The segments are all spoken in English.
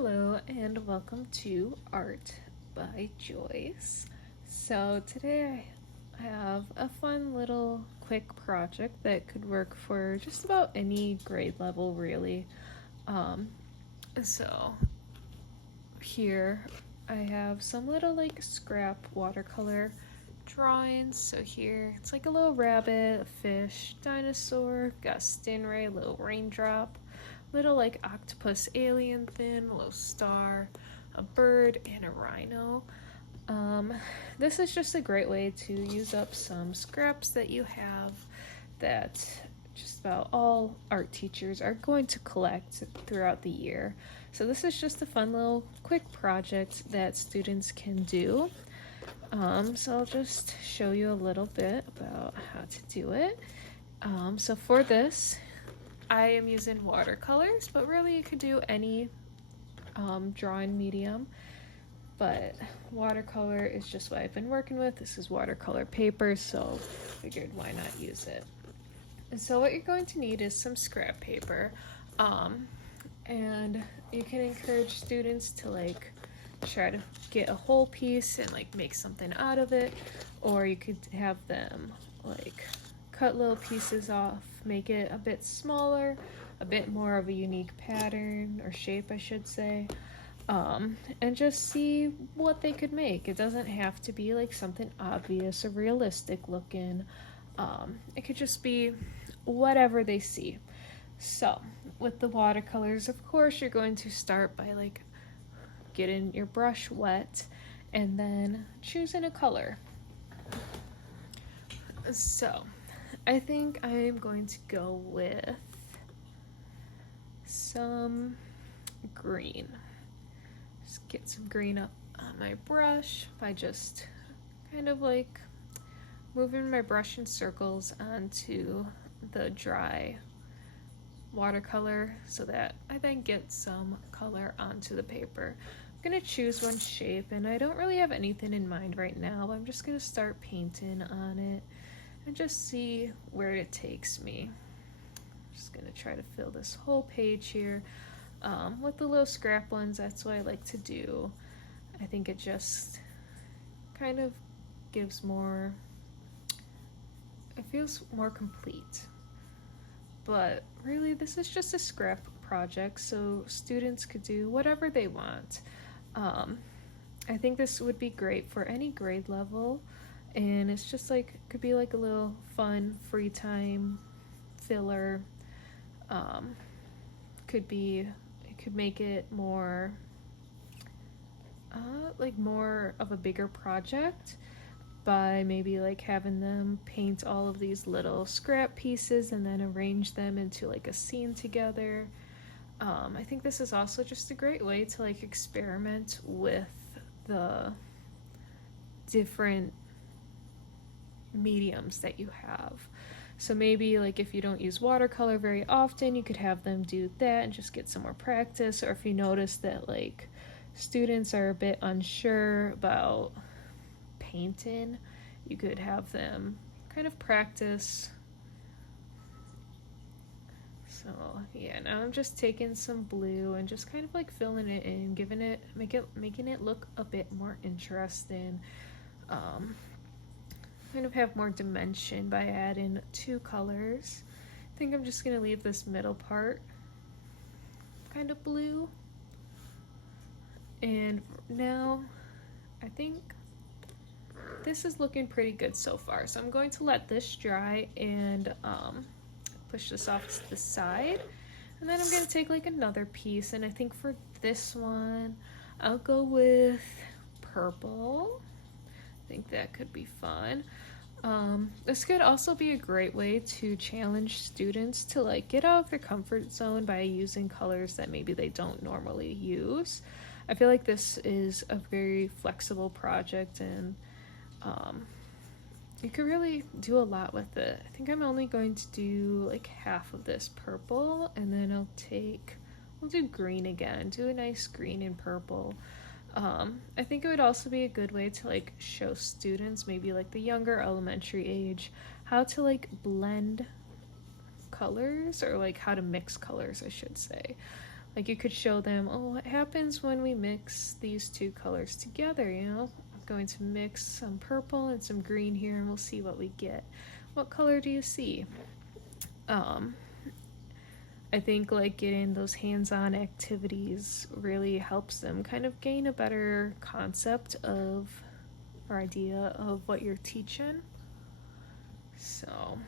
Hello and welcome to Art by Joyce. So today I have a fun little quick project that could work for just about any grade level really. Um, so here I have some little like scrap watercolor drawings. So here it's like a little rabbit, a fish, dinosaur, got a stingray, little raindrop, little like octopus alien thing, a little star, a bird, and a rhino. Um, this is just a great way to use up some scraps that you have that just about all art teachers are going to collect throughout the year. So this is just a fun little quick project that students can do. So I'll just show you a little bit about how to do it. So for this, I am using watercolors, but really you could do any drawing medium. But watercolor is just what I've been working with. This is watercolor paper, so figured why not use it. And so what you're going to need is some scrap paper. And you can encourage students to like try to get a whole piece and like make something out of it, or you could have them like cut little pieces off, make it a bit smaller, a bit more of a unique pattern or shape I should say, and just see what they could make. It doesn't have to be like something obvious or realistic looking. It could just be whatever they see. So with the watercolors, of course, you're going to start by like getting your brush wet and then choosing a color. So I think I'm going to go with some green. Just get some green up on my brush by just kind of like moving my brush in circles onto the dry watercolor so that I then get some color onto the paper. I'm gonna choose one shape and I don't really have anything in mind right now, but I'm just gonna start painting on it and just see where it takes me. I'm just gonna try to fill this whole page here. With the little scrap ones, that's what I like to do. I think it just kind of gives more, it feels more complete. But really, this is just a scrap project, so students could do whatever they want. I think this would be great for any grade level, and it's just like, could be like a little fun free time filler. Could be, it could make it more like more of a bigger project by maybe like having them paint all of these little scrap pieces and then arrange them into like a scene together. I think this is also just a great way to like experiment with the different mediums that you have. So maybe like if you don't use watercolor very often, you could have them do that and just get some more practice. Or if you notice that like students are a bit unsure about painting, you could have them kind of practice. So yeah, now I'm just taking some blue and just kind of like filling it in, making it look a bit more interesting. Kind of have more dimension by adding two colors. I think I'm just gonna leave this middle part kind of blue. And now I think this is looking pretty good so far. So I'm going to let this dry and push this off to the side. And then I'm going to take like another piece, and I think for this one, I'll go with purple. I think that could be fun. This could also be a great way to challenge students to like get out of their comfort zone by using colors that maybe they don't normally use. I feel like this is a very flexible project, and you could really do a lot with it. I think I'm only going to do like half of this purple, and then we'll do green again, do a nice green and purple. I think it would also be a good way to like show students, maybe like the younger elementary age, how to like blend colors, or like how to mix colors I should say. Like you could show them, oh, what happens when we mix these two colors together, you know? I'm going to mix some purple and some green here and we'll see what we get. What color do you see? I think like getting those hands-on activities really helps them kind of gain a better concept of or idea of what you're teaching. So I'm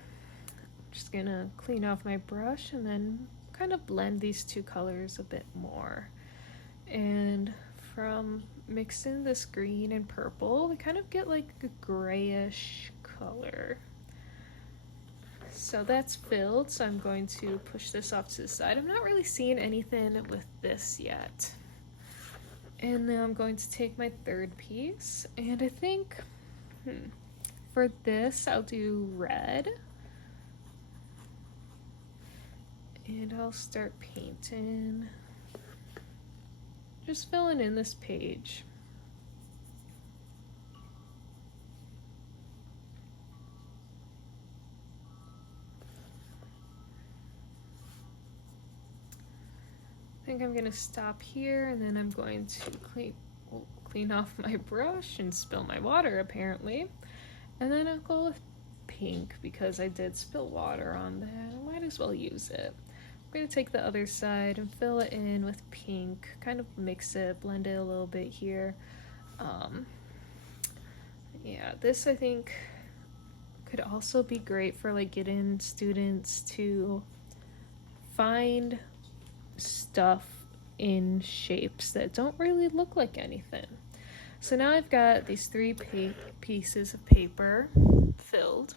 just gonna clean off my brush and then kind of blend these two colors a bit more. And from mixing this green and purple, we kind of get like a grayish color. So that's filled, so I'm going to push this off to the side. I'm not really seeing anything with this yet. And now I'm going to take my third piece, and I think for this I'll do red. And I'll start painting, just filling in this page. I think I'm gonna stop here and then I'm going to clean off my brush and spill my water apparently. And then I'll go with pink because I did spill water on that. I might as well use it. I'm gonna take the other side and fill it in with pink, kind of mix it, blend it a little bit here. Yeah, this I think could also be great for like getting students to find stuff in shapes that don't really look like anything. So now I've got these three pieces of paper filled,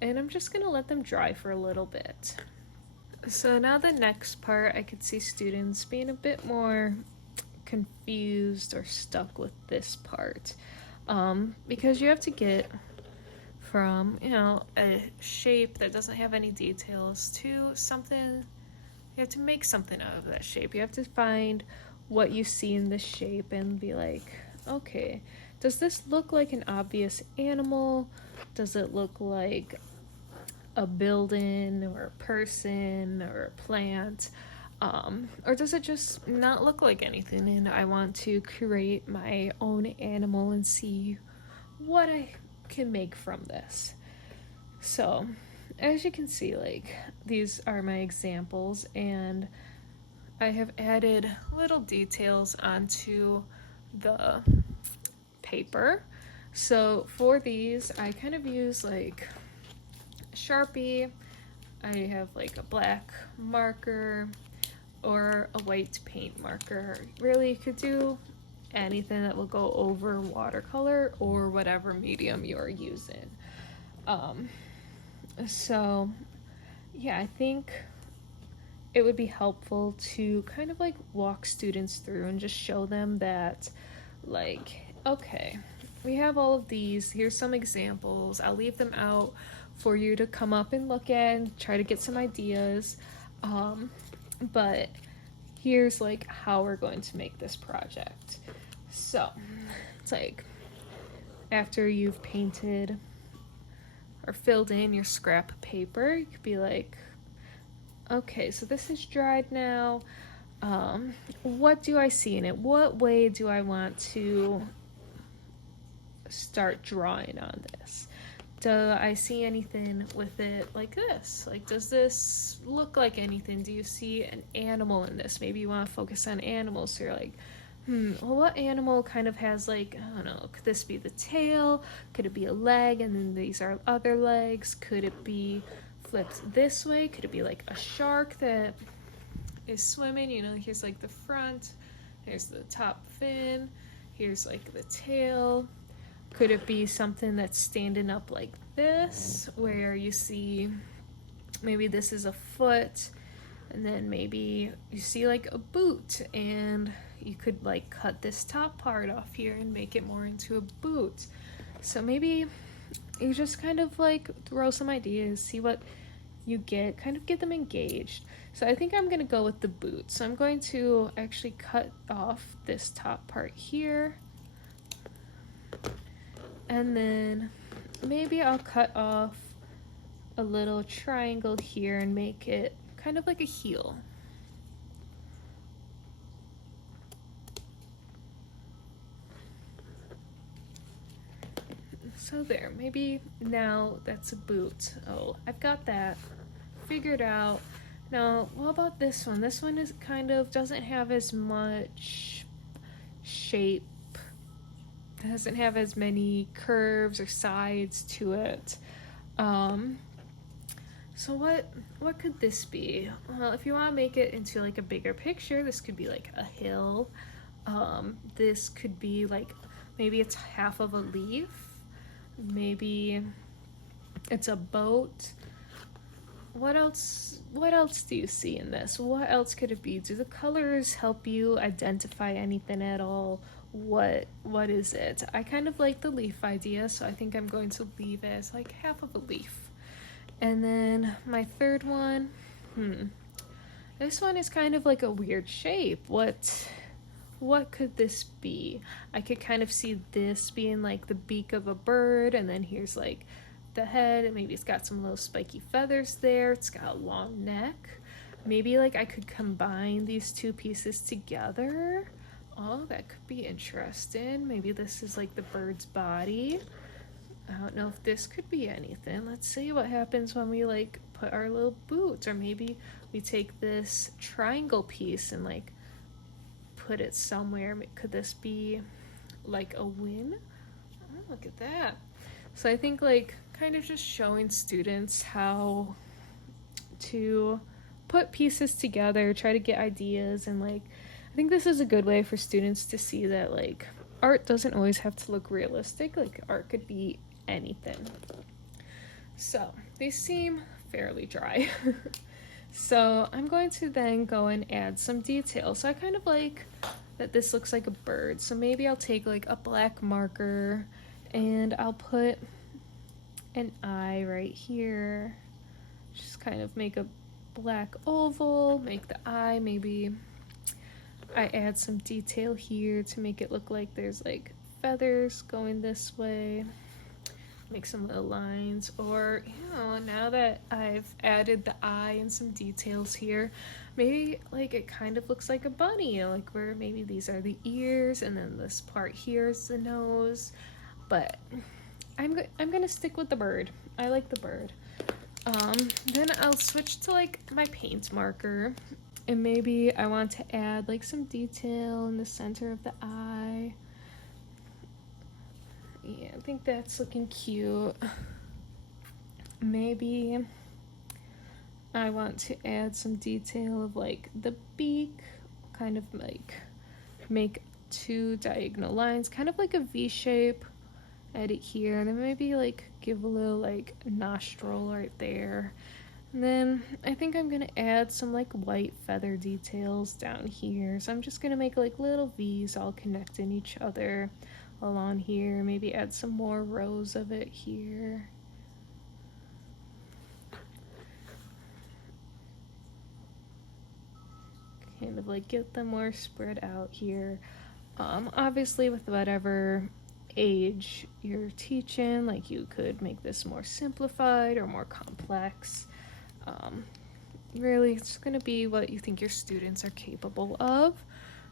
and I'm just gonna let them dry for a little bit. So now the next part, I could see students being a bit more confused or stuck with this part, because you have to get from, you know, a shape that doesn't have any details to something. You have to make something out of that shape. You have to find what you see in the shape and be like, okay, does this look like an obvious animal? Does it look like a building or a person or a plant? Or does it just not look like anything and I want to create my own animal and see what I can make from this? So as you can see, like, these are my examples, and I have added little details onto the paper. So for these, I kind of use like Sharpie. I have like a black marker or a white paint marker. Really, you could do anything that will go over watercolor or whatever medium you're using. So yeah, I think it would be helpful to kind of like walk students through and just show them that, like, okay, we have all of these, here's some examples, I'll leave them out for you to come up and look at and try to get some ideas, but here's like how we're going to make this project. So it's like after you've painted or filled in your scrap paper, you could be like, okay, so this is dried now. What do I see in it? What way do I want to start drawing on this? Do I see anything with it like this? Like, does this look like anything? Do you see an animal in this? Maybe you want to focus on animals, so you're like, well, what animal kind of has, like, I don't know, could this be the tail? Could it be a leg and then these are other legs? Could it be flipped this way? Could it be like a shark that is swimming? You know, here's like the front, here's the top fin, here's like the tail. Could it be something that's standing up like this, where you see maybe this is a foot, and then maybe you see like a boot, and you could like cut this top part off here and make it more into a boot. So maybe you just kind of like throw some ideas, see what you get, kind of get them engaged. So I think I'm gonna go with the boot. So I'm going to actually cut off this top part here, and then maybe I'll cut off a little triangle here and make it kind of like a heel. So there, maybe now that's a boot. Oh, I've got that figured out. Now, what about this one? This one is kind of doesn't have as much shape, doesn't have as many curves or sides to it. Um, so what could this be? Well, if you want to make it into like a bigger picture, this could be like a hill. This could be like maybe it's half of a leaf. Maybe it's a boat. What else do you see in this? What else could it be? Do the colors help you identify anything at all? What is it? I kind of like the leaf idea, so I think I'm going to leave it as like half of a leaf. And then my third one, this one is kind of like a weird shape. What could this be? I could kind of see this being like the beak of a bird, and then here's like the head, and maybe it's got some little spiky feathers there. It's got a long neck. Maybe like I could combine these two pieces together. Oh, that could be interesting. Maybe this is like the bird's body. I don't know if this could be anything. Let's see what happens when we like put our little boots, or maybe we take this triangle piece and like put it somewhere. Could this be like a wing? Oh, look at that. So I think like kind of just showing students how to put pieces together, try to get ideas, and like I think this is a good way for students to see that like art doesn't always have to look realistic. Like art could be anything. So these seem fairly dry. So I'm going to then go and add some detail. So I kind of like that this looks like a bird. So maybe I'll take like a black marker and I'll put an eye right here. Just kind of make a black oval, make the eye. Maybe I add some detail here to make it look like there's like feathers going this way. Make some little lines, or now that I've added the eye and some details here, maybe like it kind of looks like a bunny, like where maybe these are the ears and then this part here is the nose. But I'm gonna stick with the bird. I like the bird. Then I'll switch to like my paint marker, and maybe I want to add like some detail in the center of the eye. Yeah, I think that's looking cute. Maybe I want to add some detail of like the beak, kind of like make two diagonal lines, kind of like a V shape. Add it here, and then maybe like give a little like nostril right there. And then I think I'm gonna add some like white feather details down here. So I'm just gonna make like little V's all connecting each other along here. Maybe add some more rows of it here. Kind of like get them more spread out here. Obviously with whatever age you're teaching, like you could make this more simplified or more complex. Really it's gonna be what you think your students are capable of.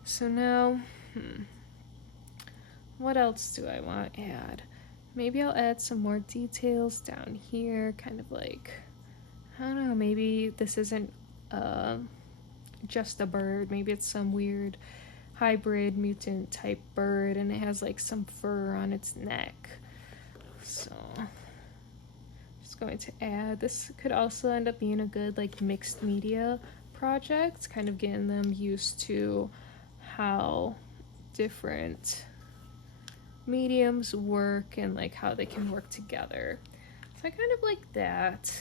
So now what else do I want to add? Maybe I'll add some more details down here, kind of like, I don't know, maybe this isn't just a bird, maybe it's some weird hybrid mutant type bird and it has like some fur on its neck. So just going to add, this could also end up being a good like mixed media project, kind of getting them used to how different mediums work and like how they can work together. So I kind of like that.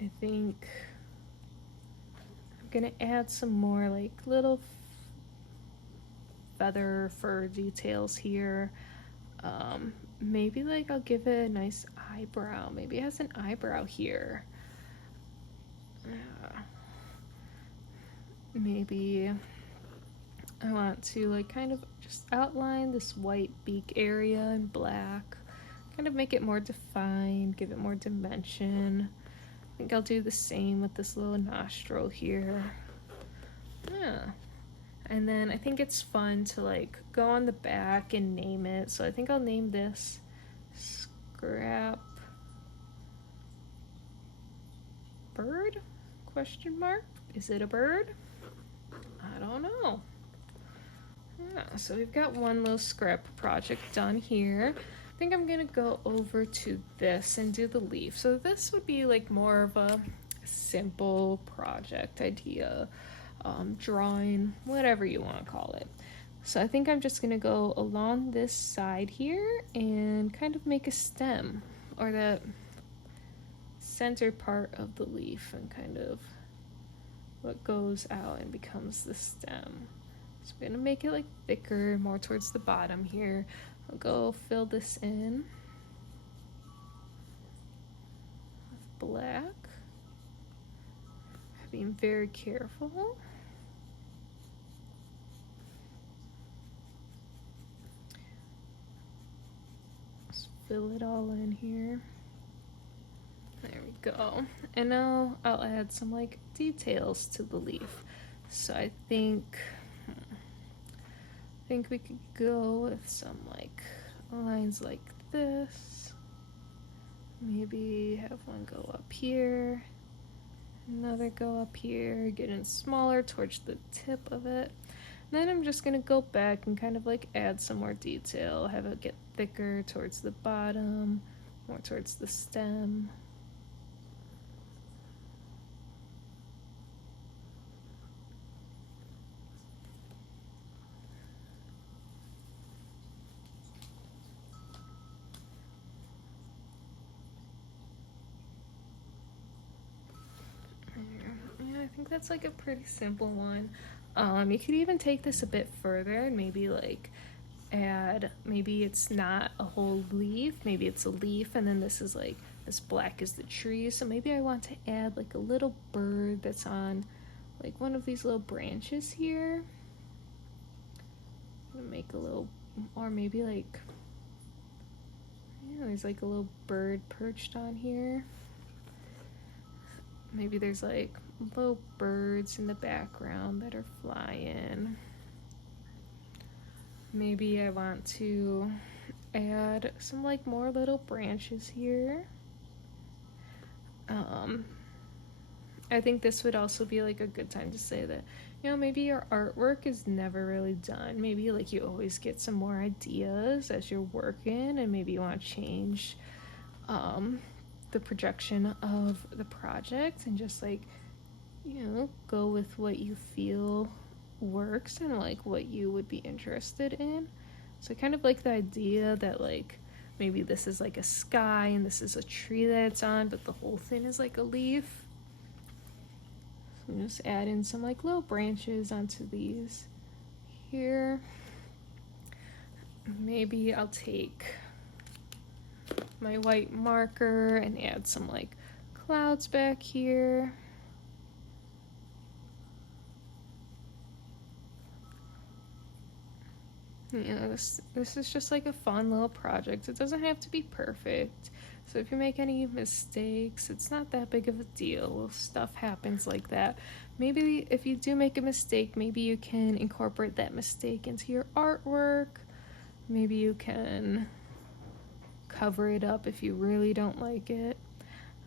I think I'm gonna add some more like little feather fur details here. Maybe like I'll give it a nice eyebrow. Maybe it has an eyebrow here. Maybe I want to like kind of just outline this white beak area in black, kind of make it more defined, give it more dimension. I think I'll do the same with this little nostril here. Yeah. And And then I think it's fun to like go on the back and name it. So I think I'll name this Scrap Bird? Question mark? Is it a bird? I don't know. Yeah, so we've got one little scrap project done here. I think I'm gonna go over to this and do the leaf. So this would be like more of a simple project idea, drawing, whatever you want to call it. So I think I'm just gonna go along this side here and kind of make a stem, or the center part of the leaf, and kind of what goes out and becomes the stem. So I'm gonna make it like thicker, more towards the bottom here. I'll go fill this in with black, being very careful. Just fill it all in here. There we go. And now I'll add some like details to the leaf. So I think we could go with some like lines like this. Maybe have one go up here, another go up here, getting smaller towards the tip of it. Then I'm just gonna go back and kind of like add some more detail, have it get thicker towards the bottom, more towards the stem. Yeah, I think that's like a pretty simple one. You could even take this a bit further and maybe like add, maybe it's not a whole leaf, maybe it's a leaf and then this is like, this black is the tree, so maybe I want to add like a little bird that's on like one of these little branches here. I'm gonna make a little, or maybe like, yeah, there's like a little bird perched on here. Maybe there's like little birds in the background that are flying. Maybe I want to add some like more little branches here. I think this would also be like a good time to say that, you know, maybe your artwork is never really done. Maybe like you always get some more ideas as you're working, and maybe you want to change the projection of the project and just like, you know, go with what you feel works and like what you would be interested in. So I kind of like the idea that like maybe this is like a sky and this is a tree that it's on, but the whole thing is like a leaf. So just add in some like little branches onto these here. Maybe I'll take my white marker and add some like clouds back here. You know, this is just like a fun little project. It doesn't have to be perfect. So if you make any mistakes, it's not that big of a deal. Stuff happens like that. Maybe if you do make a mistake, maybe you can incorporate that mistake into your artwork. Maybe you can cover it up if you really don't like it.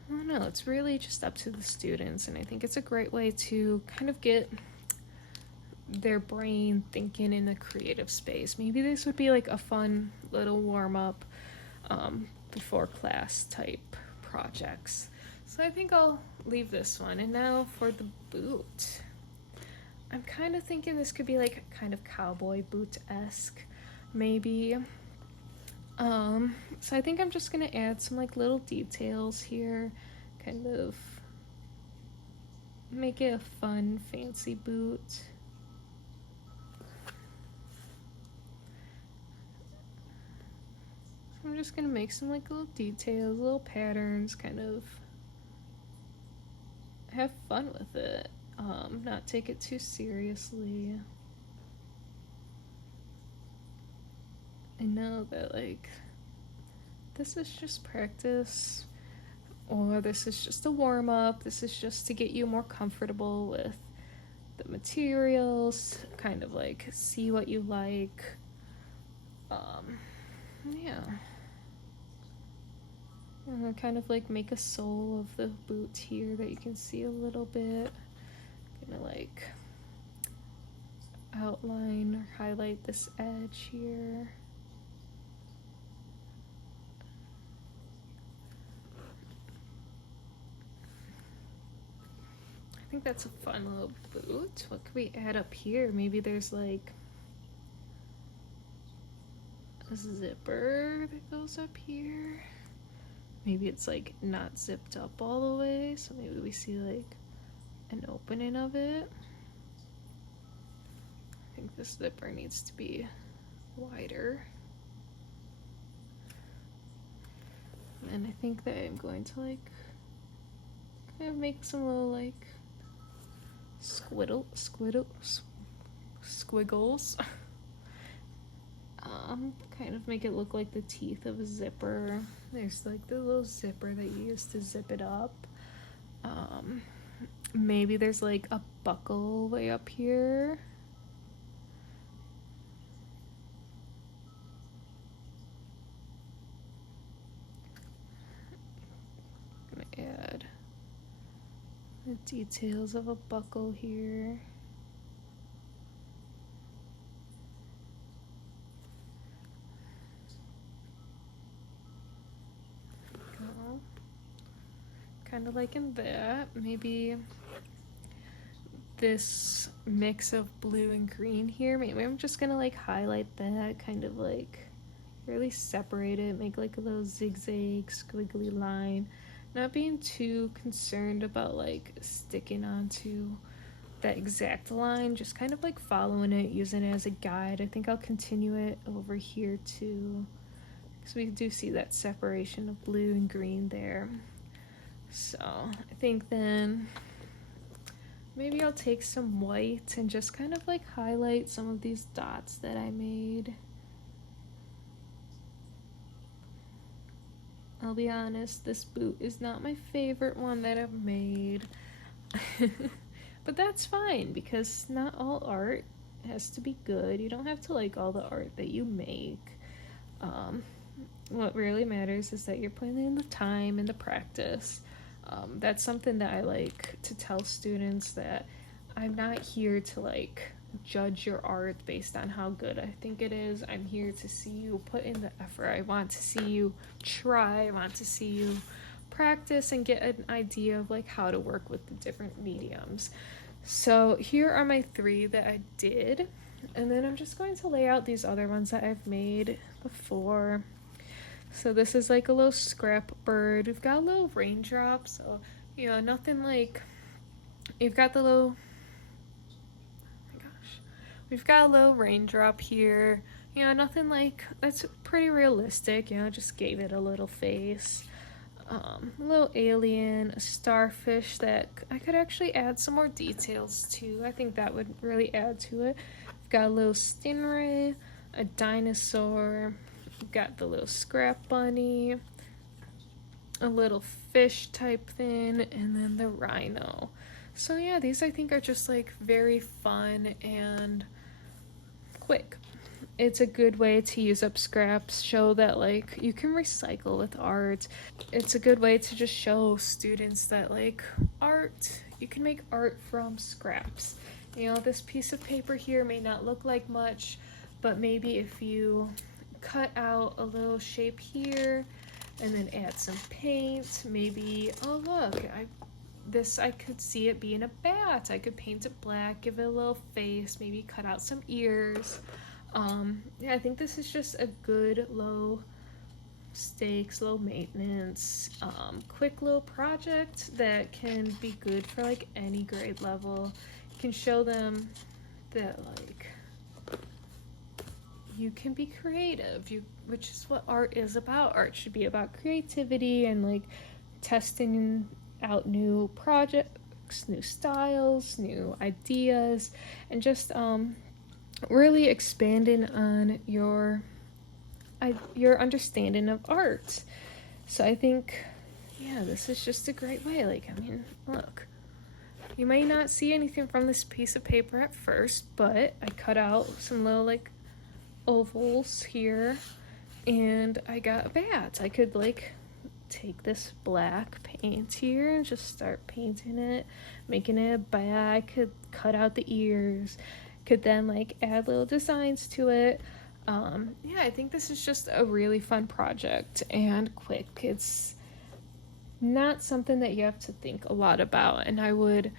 I don't know. It's really just up to the students, and I think it's a great way to kind of get their brain thinking in a creative space. Maybe this would be like a fun little warm-up before class type projects. So I think I'll leave this one. And now for the boot. I'm kind of thinking this could be like kind of cowboy boot-esque, maybe. So I think I'm just gonna add some like little details here, kind of make it a fun, fancy boot. I'm just gonna make some like little details, little patterns, kind of have fun with it, not take it too seriously. I know that like this is just practice, or this is just a warm-up, this is just to get you more comfortable with the materials, kind of like see what you like. Yeah. And kind of like make a sole of the boot here that you can see a little bit. Gonna like outline or highlight this edge here. I think that's a fun little boot. What could we add up here? Maybe there's like a zipper that goes up here. Maybe it's like not zipped up all the way, so maybe we see like an opening of it. I think this zipper needs to be wider. And I think that I'm going to like kind of make some little like squiggles. Kind of make it look like the teeth of a zipper. There's like the little zipper that you use to zip it up. Maybe there's like a buckle way up here. I'm gonna add the details of a buckle here. Kind of like in that. Maybe this mix of blue and green here, maybe I'm just gonna like highlight that, kind of like really separate it, make like a little zigzag squiggly line, not being too concerned about like sticking onto that exact line, just kind of like following it, using it as a guide. I think I'll continue it over here too, because we do see that separation of blue and green there. So I think then maybe I'll take some white and just kind of like highlight some of these dots that I made. I'll be honest, this boot is not my favorite one that I've made. But that's fine, because not all art has to be good. You don't have to like all the art that you make. What really matters is that you're putting in the time and the practice. That's something that I like to tell students, that I'm not here to like judge your art based on how good I think it is. I'm here to see you put in the effort. I want to see you try. I want to see you practice and get an idea of like how to work with the different mediums. So here are my 3 that I did, and then I'm just going to lay out these other ones that I've made before. So this is like a little scrap bird. We've got a little raindrop, so you know, nothing like, you've got the little, oh my gosh, we've got a little raindrop here, you know, nothing like, that's pretty realistic, you know, just gave it a little face. A little alien, a starfish that I could actually add some more details to. I think that would really add to it. We've got a little stingray, a dinosaur, we've got the little scrap bunny, a little fish type thing, and then the rhino. So yeah, these I think are just like very fun and quick. It's a good way to use up scraps, show that like you can recycle with art. It's a good way to just show students that like art, you can make art from scraps. You know, this piece of paper here may not look like much, but maybe if you cut out a little shape here and then add some paint, maybe, oh look, I could see it being a bat. I could paint it black, give it a little face, maybe cut out some ears. Yeah, I think this is just a good low stakes, low maintenance, quick little project that can be good for like any grade level. You can show them that like you can be creative, which is what art is about. Art should be about creativity and like testing out new projects, new styles, new ideas, and just really expanding on your understanding of art. So I think, yeah, this is just a great way. Like, I mean, look, You may not see anything from this piece of paper at first, but I cut out some little like ovals here, and I got a bat. I could like take this black paint here and just start painting it, making it a bat. I could cut out the ears, could then like add little designs to it. Yeah, I think this is just a really fun project and quick. It's not something that you have to think a lot about, and I would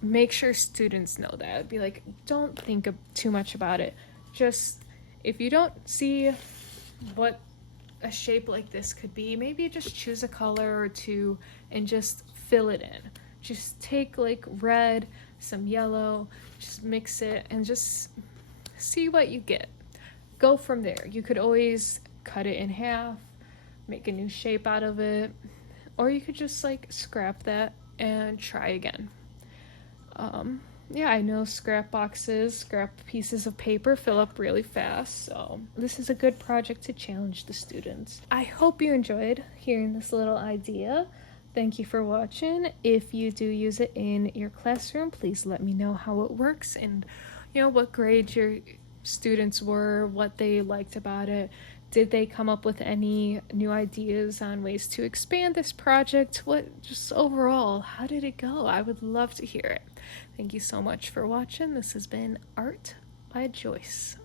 make sure students know that. I'd be like, don't think too much about it. Just, if you don't see what a shape like this could be, maybe just choose a color or two and just fill it in. Just take like red, some yellow, just mix it and just see what you get. Go from there. You could always cut it in half, make a new shape out of it, or you could just like scrap that and try again. Yeah, I know scrap boxes, scrap pieces of paper fill up really fast, so this is a good project to challenge the students. I hope you enjoyed hearing this little idea. Thank you for watching. If you do use it in your classroom, please let me know how it works and what grade your students were, what they liked about it. Did they come up with any new ideas on ways to expand this project? Just overall, how did it go? I would love to hear it. Thank you so much for watching. This has been Art by Joyce.